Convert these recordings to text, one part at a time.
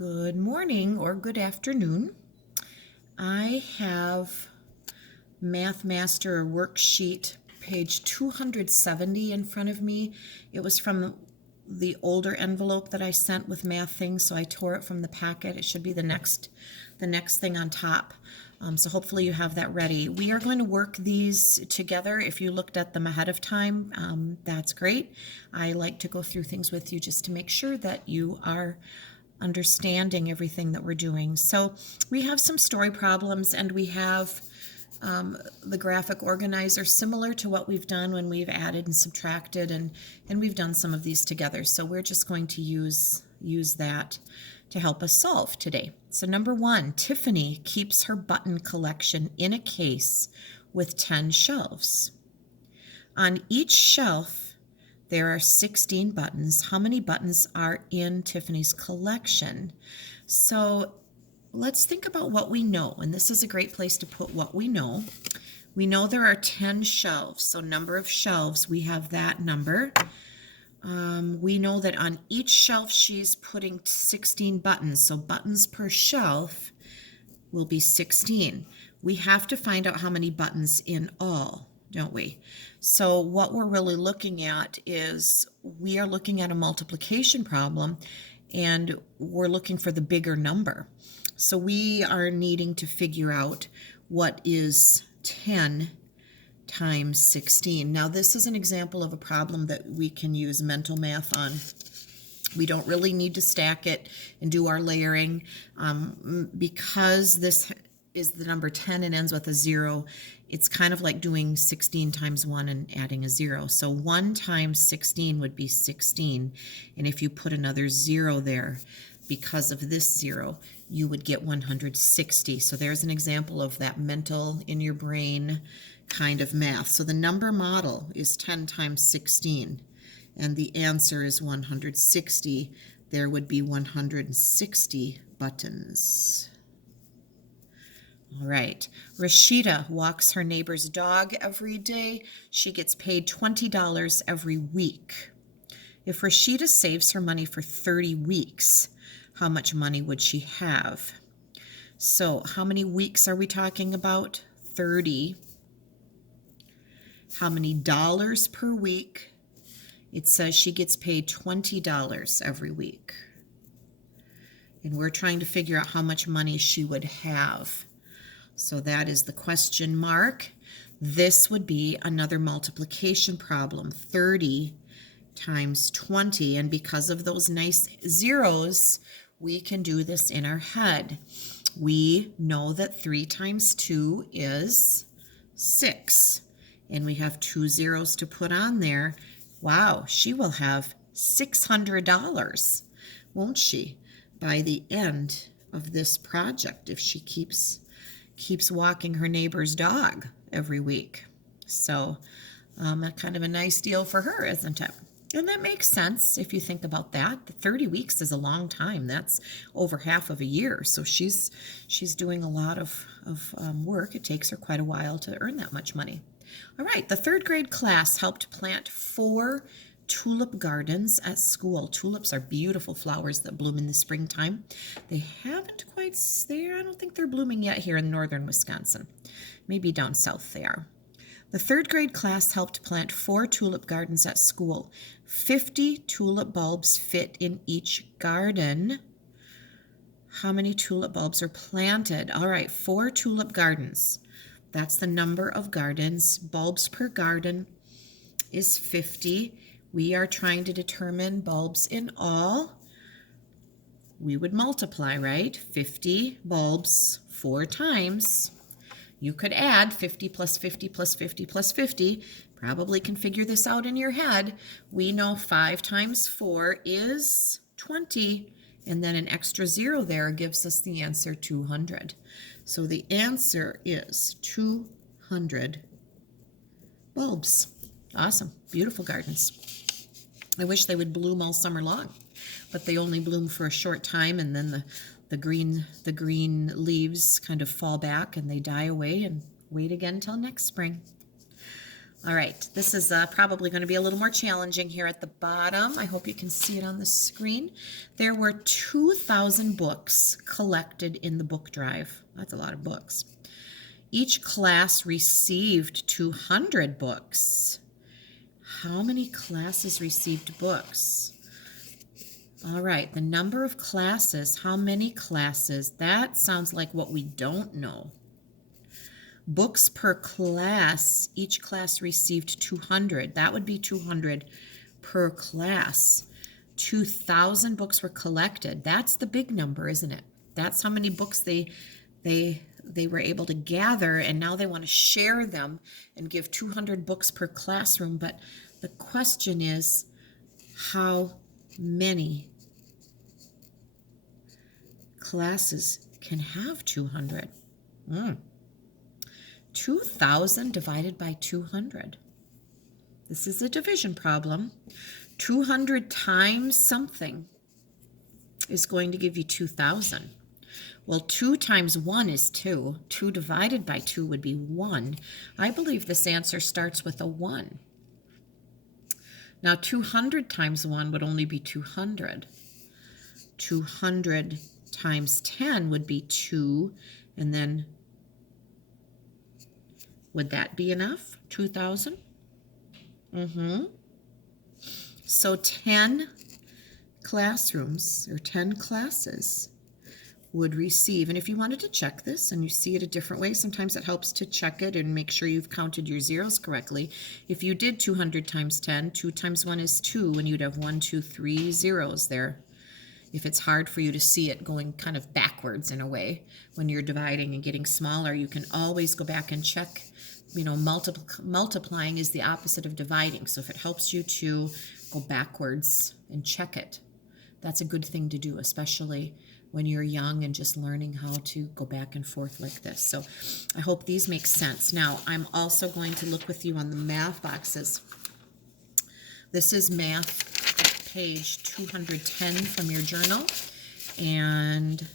Good morning or good afternoon. I have Math Master Worksheet page 270 in front of me. It was from the older envelope that I sent with math things, so I tore it from the packet. It should be the next thing on top. So hopefully you have that ready. We are going to work these together. If you looked at them ahead of time, that's great. I like to go through things with you just to make sure that you are understanding everything that we're doing. So we have some story problems, and we have the graphic organizer similar to what we've done when we've added and subtracted, and we've done some of these together. So we're just going to use that to help us solve today. So number one, Tiffany keeps her button collection in a case with 10 shelves. On each shelf, there are 16 buttons. How many buttons are in Tiffany's collection? So let's think about what we know, and this is a great place to put what we know. We know there are 10 shelves, so number of shelves, we have that number. We know that on each shelf she's putting 16 buttons, so buttons per shelf will be 16. We have to find out how many buttons in all, don't we? So what we're really looking at is we are looking at a multiplication problem, and we're looking for the bigger number. So we are needing to figure out what is 10 times 16. Now this is an example of a problem that we can use mental math on. We don't really need to stack it and do our layering because this is the number 10 and ends with a 0. It's kind of like doing 16 times 1 and adding a 0. So 1 times 16 would be 16. And if you put another 0 there, because of this 0, you would get 160. So there's an example of that mental in your brain kind of math. So the number model is 10 times 16, and the answer is 160. There would be 160 buttons. All right, Rashida walks her neighbor's dog every day. She gets paid $20 every week. If Rashida saves her money for 30 weeks, how much money would she have? So how many weeks are we talking about? 30. How many dollars per week? It says she gets paid $20 every week. And we're trying to figure out how much money she would have. So that is the question mark. This would be another multiplication problem, 30 times 20. And because of those nice zeros, we can do this in our head. We know that 3 times 2 is 6. And we have 2 zeros to put on there. Wow, she will have $600, won't she, by the end of this project if she keeps walking her neighbor's dog every week. So kind of a nice deal for her, isn't it? And that makes sense if you think about that. The 30 weeks is a long time. That's over half of a year. So she's doing a lot of work. It takes her quite a while to earn that much money. All right, the third grade class helped plant 4 tulip gardens at school. Tulips are beautiful flowers that bloom in the springtime. They haven't quite, I don't think they're blooming yet here in northern Wisconsin. Maybe down south they are. The third grade class helped plant 4 tulip gardens at school. 50 tulip bulbs fit in each garden. How many tulip bulbs are planted? All right, 4 tulip gardens. That's the number of gardens. Bulbs per garden is 50. We are trying to determine bulbs in all. We would multiply, right? 50 bulbs 4 times. You could add 50 plus 50 plus 50 plus 50. Probably can figure this out in your head. We know 5 times 4 is 20. And then an extra 0 there gives us the answer 200. So the answer is 200 bulbs. Awesome. Beautiful gardens. I wish they would bloom all summer long, but they only bloom for a short time, and then the green leaves kind of fall back and they die away, and wait again till next spring. All right, this is probably going to be a little more challenging here at the bottom. I hope you can see it on the screen. There were 2,000 books collected in the book drive. That's a lot of books. Each class received 200 books. How many classes received books? All right, the number of classes, how many classes? That sounds like what we don't know. Books per class, each class received 200. That would be 200 per class. 2,000 books were collected. That's the big number, isn't it? That's how many books they were able to gather, and now they want to share them and give 200 books per classroom. But the question is, how many classes can have 200? 2,000 divided by 200. This is a division problem. 200 times something is going to give you 2,000. Well, 2 times 1 is 2. 2 divided by 2 would be 1. I believe this answer starts with a 1. Now, 200 times 1 would only be 200. 200 times 10 would be 2, and then would that be enough? 2,000? So 10 classrooms or 10 classes would receive, and if you wanted to check this and you see it a different way, sometimes it helps to check it and make sure you've counted your zeros correctly. If you did 200 times 10, 2 times 1 is 2, and you'd have 1, 2, 3 zeros there. If it's hard for you to see it going kind of backwards in a way, when you're dividing and getting smaller, you can always go back and check. You know, multiplying is the opposite of dividing. So if it helps you to go backwards and check it, that's a good thing to do, especially when you're young and just learning how to go back and forth like this. So I hope these make sense. Now, I'm also going to look with you on the math boxes. This is math page 210 from your journal, and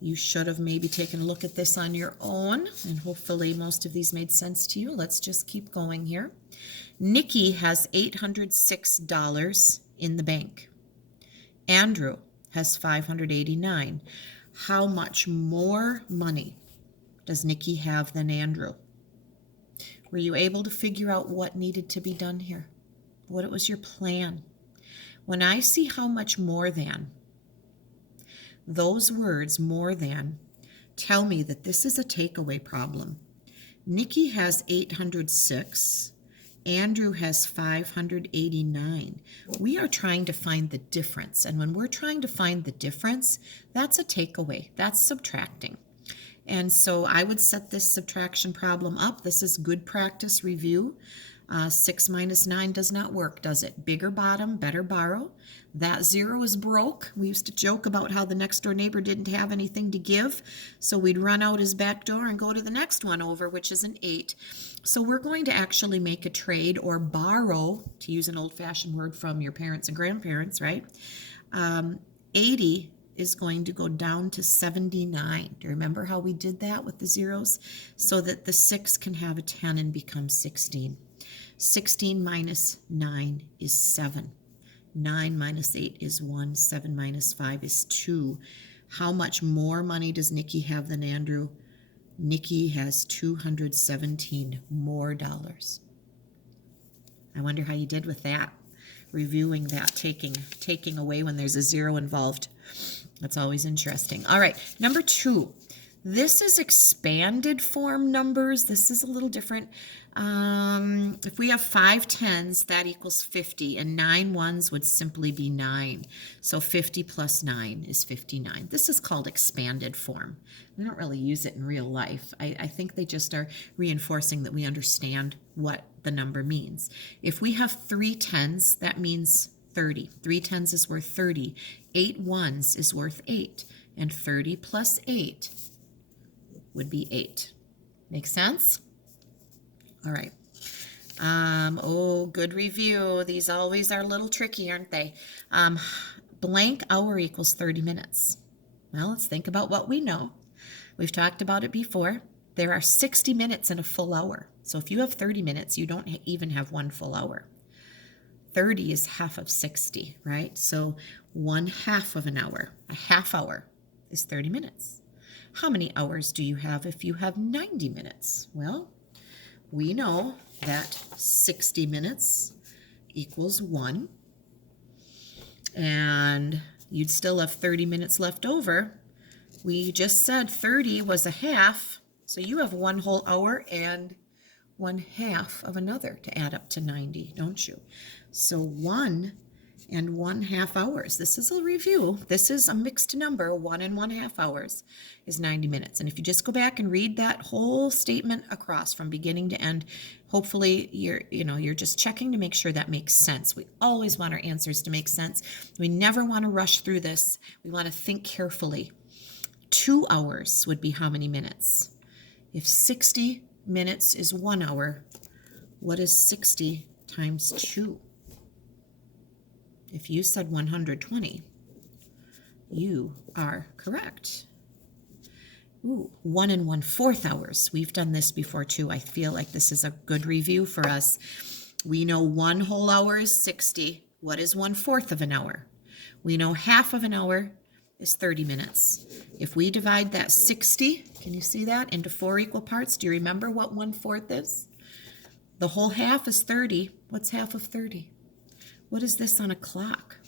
you should have maybe taken a look at this on your own, and hopefully most of these made sense to you. Let's just keep going here. Nikki has $806 in the bank. Andrew has $589. How much more money does Nikki have than Andrew? Were you able to figure out what needed to be done here? What was your plan? When I see how much more than, those words, more than, tell me that this is a takeaway problem. Nikki has 806. Andrew has 589. We are trying to find the difference. And when we're trying to find the difference, that's a takeaway. That's subtracting. And so I would set this subtraction problem up. This is good practice review. 6 minus 9 does not work, does it? Bigger bottom, better borrow. That 0 is broke. We used to joke about how the next door neighbor didn't have anything to give, so we'd run out his back door and go to the next one over, which is an 8. So we're going to actually make a trade or borrow, to use an old-fashioned word from your parents and grandparents, right? 80 is going to go down to 79. Do you remember how we did that with the zeros? So that the 6 can have a 10 and become 16. 16 minus 9 is 7. 9 minus 8 is 1. 7 minus 5 is 2. How much more money does Nikki have than Andrew? Nikki has $217 more dollars. I wonder how you did with that. Reviewing that, taking away when there's a 0 involved. That's always interesting. All right, number 2. This is expanded form numbers. This is a little different. If we have 5 tens, that equals 50, and 9 ones would simply be 9. So 50 plus 9 is 59. This is called expanded form. We don't really use it in real life. I think they just are reinforcing that we understand what the number means. If we have 3 tens, that means 30. 3 tens is worth 30. 8 ones is worth 8. And 30 plus 8 would be 8. Make sense? All right. Good review. These always are a little tricky, aren't they? Blank hour equals 30 minutes. Well, let's think about what we know. We've talked about it before. There are 60 minutes in a full hour. So if you have 30 minutes, you don't even have one full hour. 30 is half of 60, right? So 1/2 of an hour, a half hour is 30 minutes. How many hours do you have if you have 90 minutes? Well, we know that 60 minutes equals 1, and you'd still have 30 minutes left over. We just said 30 was a half, so you have 1 whole hour and 1/2 of another to add up to 90, don't you? So 1 and 1/2 hours. This is a review. This is a mixed number. 1 and 1/2 hours is 90 minutes. And if you just go back and read that whole statement across from beginning to end, hopefully you're just checking to make sure that makes sense. We always want our answers to make sense. We never want to rush through this. We want to think carefully. 2 hours would be how many minutes? If 60 minutes is 1 hour, what is 60 times 2? If you said 120, you are correct. Ooh, 1 and 1/4 hours. We've done this before too. I feel like this is a good review for us. We know 1 whole hour is 60. What is 1/4 of an hour? We know half of an hour is 30 minutes. If we divide that 60, can you see that, into 4 equal parts, do you remember what 1/4 is? The whole half is 30. What's half of 30? What is this on a clock?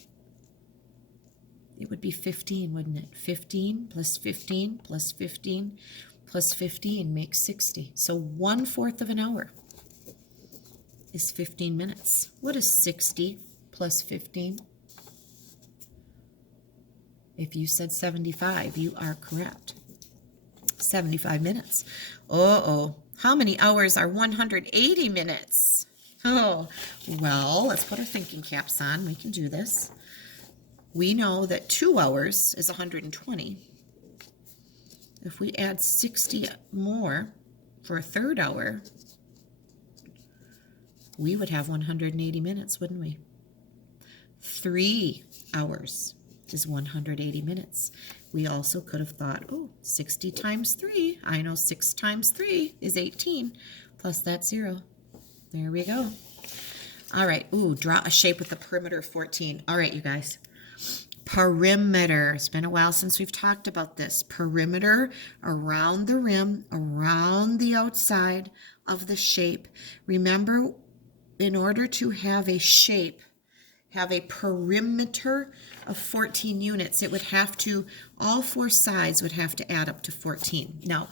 It would be 15, wouldn't it? 15 plus 15 plus 15 plus 15 makes 60. So 1/4 of an hour is 15 minutes. What is 60 plus 15? If you said 75, you are correct. 75 minutes. How many hours are 180 minutes? Oh, well, let's put our thinking caps on. We can do this. We know that 2 hours is 120. If we add 60 more for a 3rd hour, we would have 180 minutes, wouldn't we? 3 hours is 180 minutes. We also could have thought, 60 times 3. I know 6 times 3 is 18, plus that 0. There we go. All right. Draw a shape with a perimeter of 14. All right, you guys. Perimeter. It's been a while since we've talked about this. Perimeter around the rim, around the outside of the shape. Remember, in order to have a shape, have a perimeter of 14 units, it would have to, all 4 sides would have to add up to 14. Now,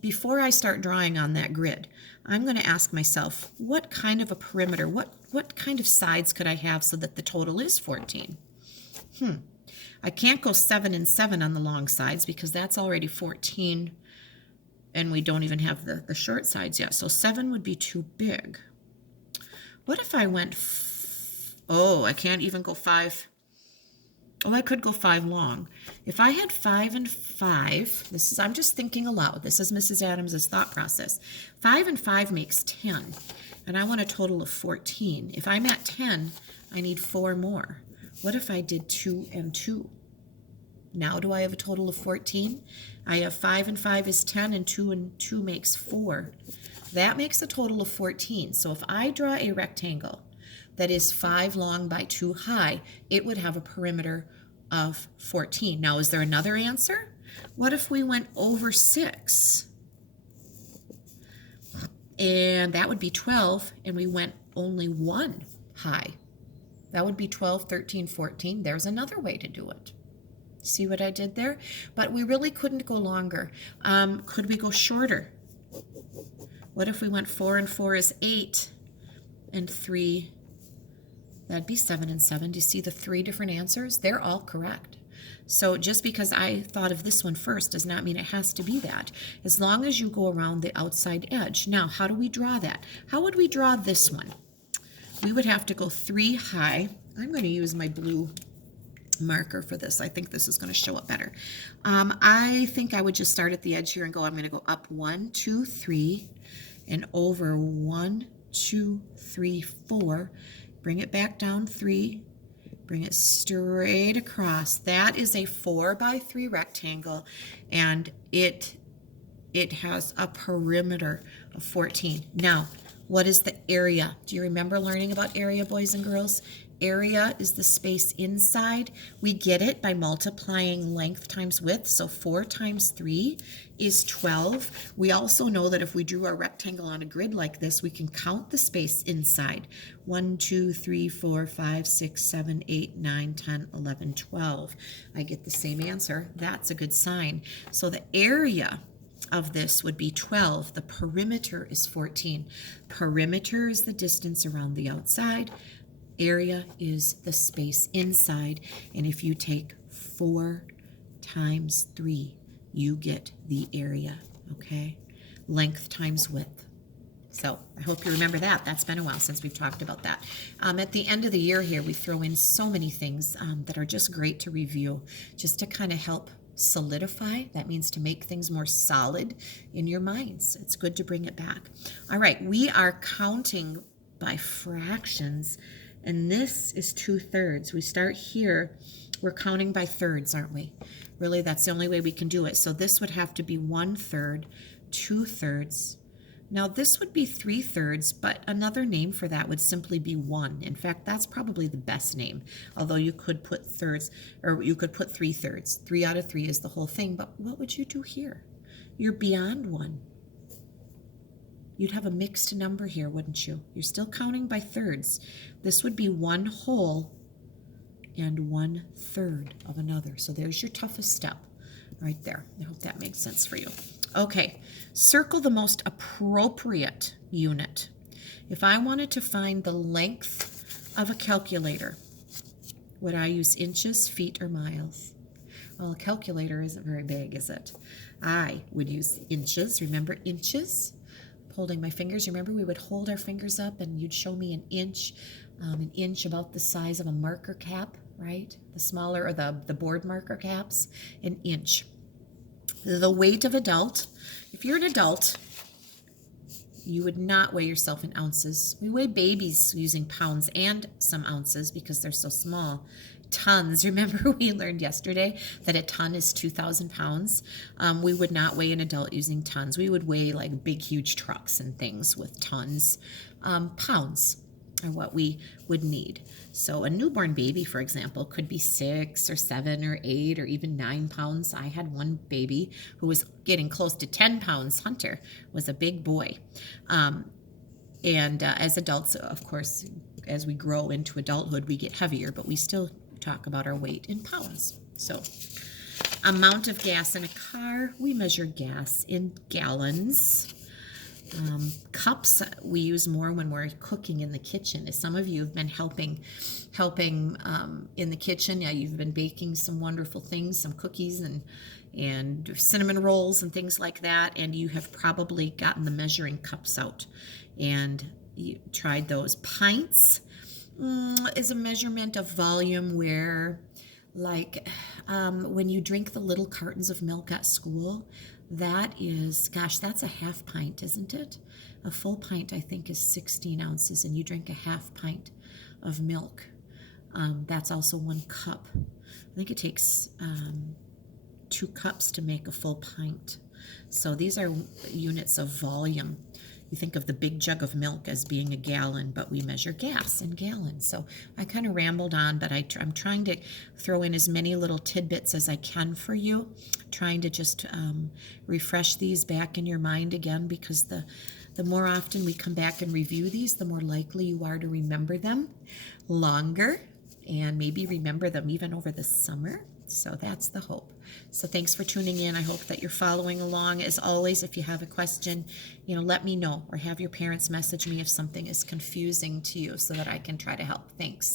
before I start drawing on that grid, I'm going to ask myself, what kind of a perimeter, what kind of sides could I have so that the total is 14? I can't go 7 and 7 on the long sides because that's already 14, and we don't even have the short sides yet. So 7 would be too big. What if I went, I can't even go 5. I could go 5 long. If I had 5 and 5, I'm just thinking aloud. This is Mrs. Adams' thought process. 5 and 5 makes 10, and I want a total of 14. If I'm at 10, I need 4 more. What if I did 2 and 2? Now do I have a total of 14? I have 5 and 5 is 10, and 2 makes 4. That makes a total of 14. So if I draw a rectangle that is 5 long by 2 high, it would have a perimeter of 14. Now, is there another answer? What if we went over 6? And that would be 12, and we went only 1 high. That would be 12, 13, 14. There's another way to do it. See what I did there? But we really couldn't go longer. Could we go shorter? What if we went 4 and 4 is 8, and 3, that'd be 7 and 7. Do you see the 3 different answers? They're all correct. So just because I thought of this one first does not mean it has to be that, as long as you go around the outside edge. Now, how do we draw that? How would we draw this one? We would have to go 3 high. I'm going to use my blue marker for this. I think this is going to show up better. I think I would just start at the edge here and go, I'm going to go up 1, 2, 3, and over 1, 2, 3, 4. Bring it back down 3, bring it straight across. That is a 4 by 3 rectangle, and it has a perimeter of 14. Now, what is the area? Do you remember learning about area, boys and girls? Area is the space inside. We get it by multiplying length times width. So 4 times 3 is 12. We also know that if we drew our rectangle on a grid like this, we can count the space inside. 1, 2, 3, 4, 5, 6, 7, 8, 9, 10, 11, 12. I get the same answer. That's a good sign. So the area of this would be 12. The perimeter is 14. Perimeter is the distance around the outside. Area is the space inside. And if you take 4 times 3, you get the area, okay? Length times width. So I hope you remember that. That's been a while since we've talked about that. At the end of the year here, we throw in so many things that are just great to review, just to kind of help solidify. That means to make things more solid in your minds. It's good to bring it back. All right, we are counting by fractions, and this is 2/3. We start here. We're counting by thirds, aren't we? Really, that's the only way we can do it. So this would have to be 1/3, 2/3. Now this would be 3/3, but another name for that would simply be 1. In fact, that's probably the best name, although you could put thirds, or you could put 3/3. 3 out of 3 is the whole thing, but what would you do here? You're beyond 1. You'd have a mixed number here, wouldn't you? You're still counting by thirds. This would be 1 whole and 1/3 of another. So there's your toughest step right there. I hope that makes sense for you. Okay, circle the most appropriate unit. If I wanted to find the length of a calculator, would I use inches, feet, or miles? Well, a calculator isn't very big, is it? I would use inches. Remember inches? Holding my fingers. Remember we would hold our fingers up and you'd show me an inch about the size of a marker cap, right? The smaller, or the board marker caps, an inch. The weight of adult, if you're an adult, you would not weigh yourself in ounces. We weigh babies using pounds and some ounces because they're so small. Tons. Remember we learned yesterday that a ton is 2,000 pounds. We would not weigh an adult using tons. We would weigh like big, huge trucks and things with tons. Pounds are what we would need. So a newborn baby, for example, could be 6 or 7 or 8 or even 9 pounds. I had one baby who was getting close to 10 pounds. Hunter was a big boy. As adults, of course, as we grow into adulthood, we get heavier, but we still talk about our weight in pounds. So amount of gas in a car, we measure gas in gallons. Cups we use more when we're cooking in the kitchen. As some of you have been helping in the kitchen. Yeah, you've been baking some wonderful things, some cookies and cinnamon rolls and things like that, and you have probably gotten the measuring cups out and you tried those. Pints is a measurement of volume where, like, when you drink the little cartons of milk at school, that is, gosh, that's a half pint, isn't it? A full pint, I think, is 16 ounces, and you drink a half pint of milk. That's also 1 cup. I think it takes 2 cups to make a full pint. So these are units of volume. You think of the big jug of milk as being a gallon, but we measure gas in gallons. So I kind of rambled on, but I'm trying to throw in as many little tidbits as I can for you, trying to just refresh these back in your mind again, because the more often we come back and review these, the more likely you are to remember them longer and maybe remember them even over the summer. So that's the hope. So thanks for tuning in. I hope that you're following along. As always, if you have a question, let me know, or have your parents message me if something is confusing to you so that I can try to help. Thanks.